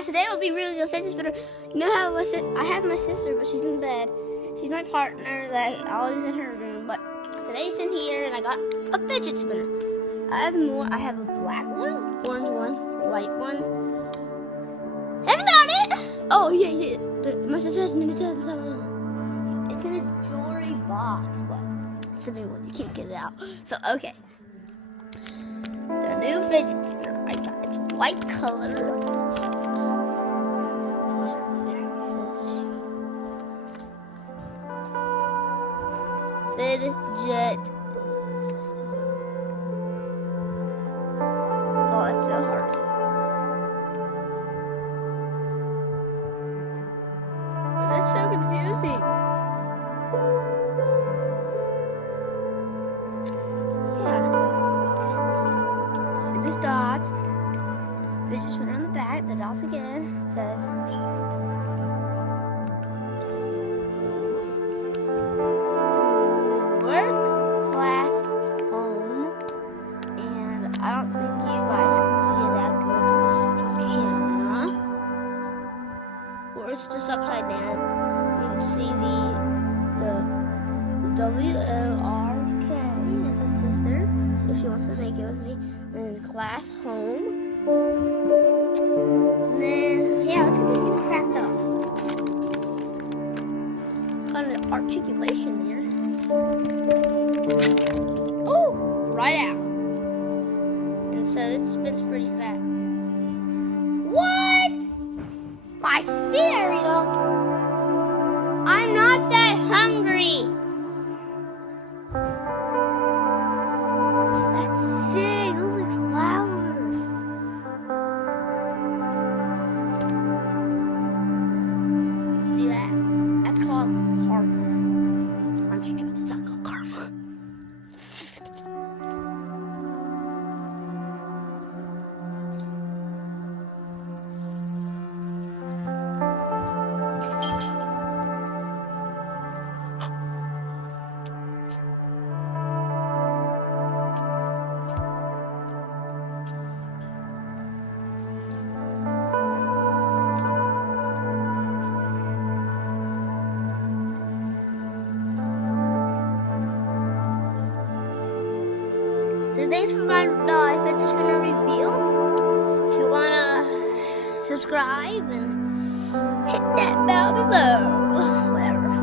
Yeah, today will be really good fidget spinner. You know how I have my sister, but she's in bed. She's my partner, like always in her room. But today it's in here, and I got a fidget spinner. I have more. I have a black one, orange one, white one. That's about it. Oh yeah. My sister has a Nintendo. It's in a jewelry box, but it's a new one. You can't get it out. So okay. The new fidget spinner I got. It's white color. Fidget. Oh, it's so hard. Oh, that's so confusing. Yeah, so there's dots. Fidget spinner on the back. The dots again. It says. I don't think you guys can see it that good because it's on camera. Or it's just upside down. You can see the W-O-R-K. That's my sister. So if she wants to make it with me. And then class home. And then, yeah, let's get this thing cracked up. Kind of articulation there. Oh, right out. So it spins pretty fast. What? My cereal? I'm not that hungry. That's sick. Those like flowers. See that? That's called karma. I'm just joking. It's not called karma. So thanks for my fidget spinner review. If you wanna subscribe and hit that bell below, whatever.